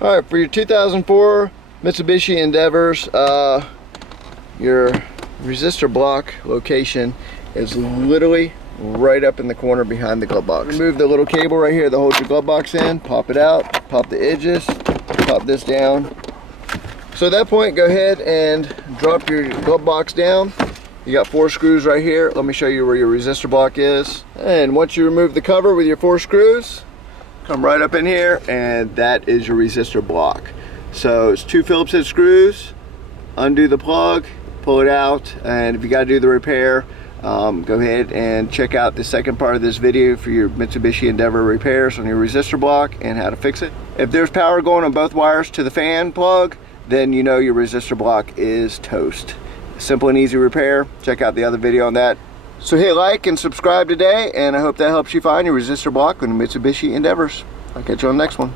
Alright, for your 2004 Mitsubishi Endeavors, your resistor block location is literally right up in the corner behind the glove box. Remove the little cable right here that holds your glove box in, pop it out, pop the edges, pop this down. So at that point, go ahead and drop your glove box down. You got 4 screws right here. Let me show you where your resistor block is. And once you remove the cover with your 4 screws, come right up in here, and that is your resistor block. So it's 2 Phillips head screws, undo the plug, pull it out, and if you got to do the repair, go ahead and check out the second part of this video for your Mitsubishi Endeaver repairs on your resistor block and how to fix it. If there's power going on both wires to the fan plug, then you know your resistor block is toast. Simple and easy repair. Check out the other video on that. So hit like and subscribe today, and I hope that helps you find your resistor block on the Mitsubishi Endeavors. I'll catch you on the next one.